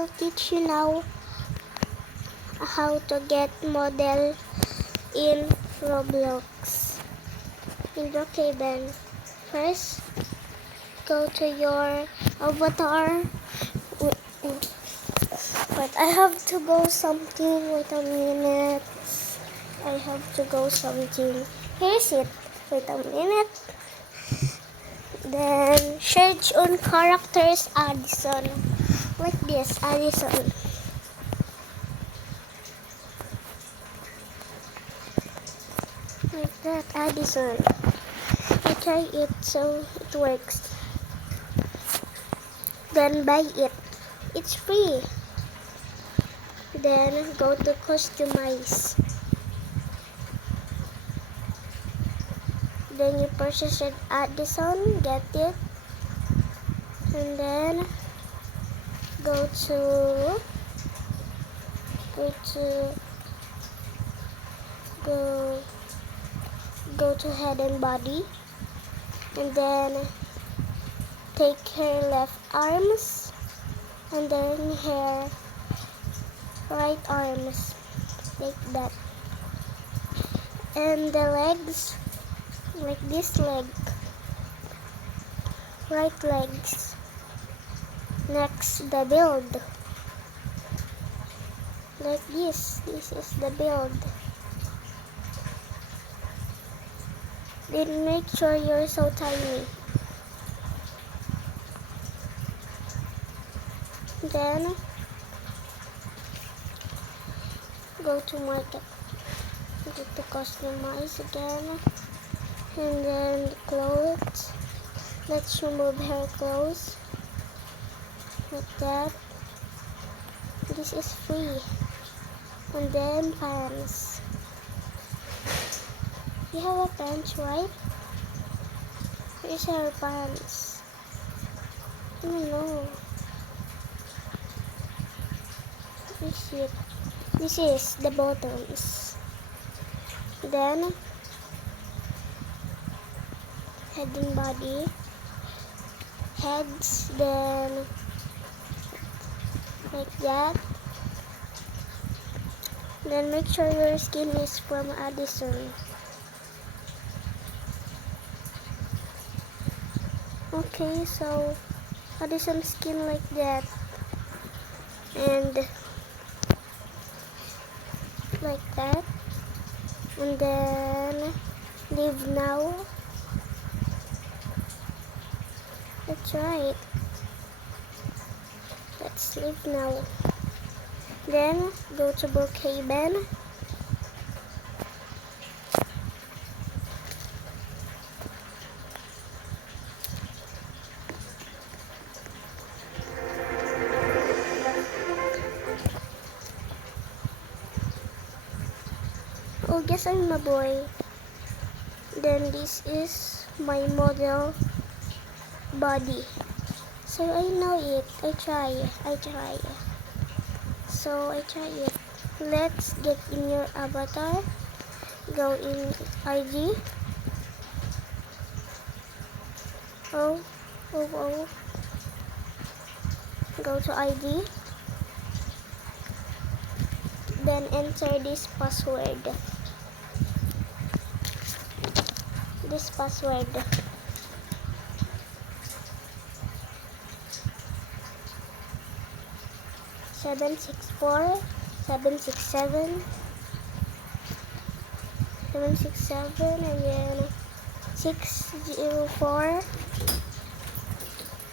will teach you now how to get model in Roblox. Okay then, first go to your avatar. But I have to go something. Wait a minute. I have to go something. Here's it. Wait a minute. Then search on characters Addison. Like this, Addison. Like that, Addison. I try it so it works. Then buy it. It's free. Then go to customize. Then you purchase an Addison, get it, and then go to head and body, and then take her left arms, and then her right arms, like that, and the legs, like this leg, right legs. Next, the build, like this is the build. Then make sure you're so tiny. Then go to market, go to customize again, and then clothes. Let's remove her clothes, like that. This is free. And then pants. You have a pants, right? Here's her pants. Oh no. This is the bottoms. Then head and body. Heads, then like that. Then make sure your skin is from Addison. Okay, so Addison skin like that. And like that. And then leave now. That's right. Let's leave now. Then go to Brookhaven. Oh, guess I'm a boy. Then this is my model body. So I know it. I try. So I try it. Let's get in your avatar. Go in ID. Oh. Go to ID. Then enter this password. This password. Seven six seven, and then 604